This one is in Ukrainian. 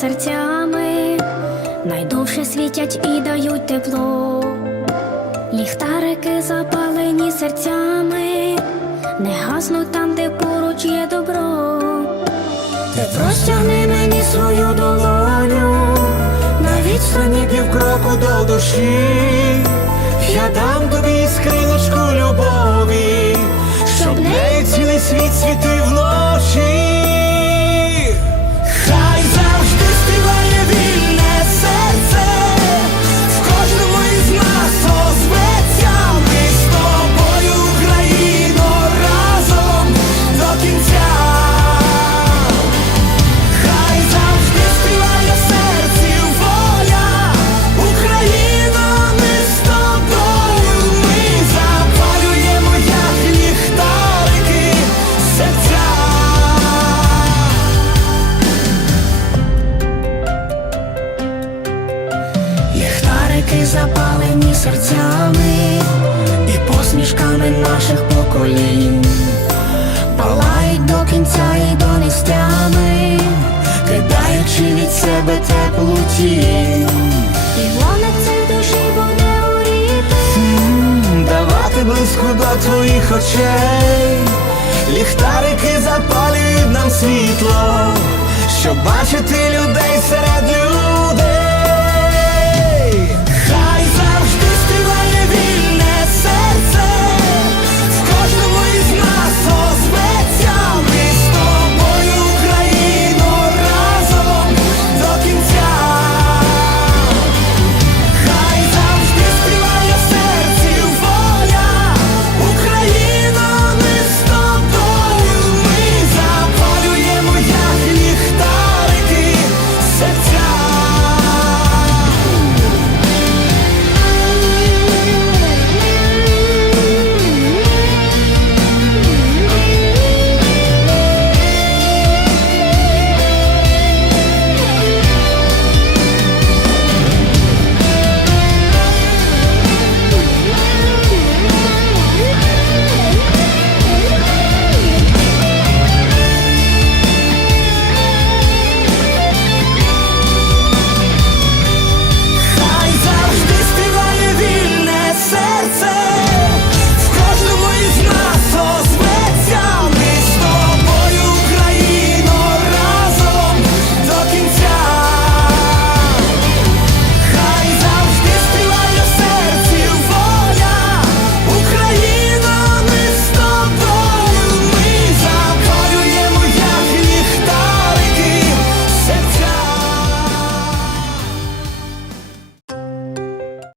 серцями, найдовше світять і дають тепло. Ліхтарики запалені серцями, не гаснуть там, де поруч є добро. Ти простягни мені свою долоню, На відстані півкроку до душі, я дам тобі скриночку любові, щоб нею цілий світ світив Ліхтарики запалені серцями і посмішками наших поколінь палають до кінця і до нестями, кидаючи від себе теплу тінь. і вогник цей душі буде горіти. М, Давати близько до твоїх очей, ліхтарики запалюють нам світло, щоб бачити.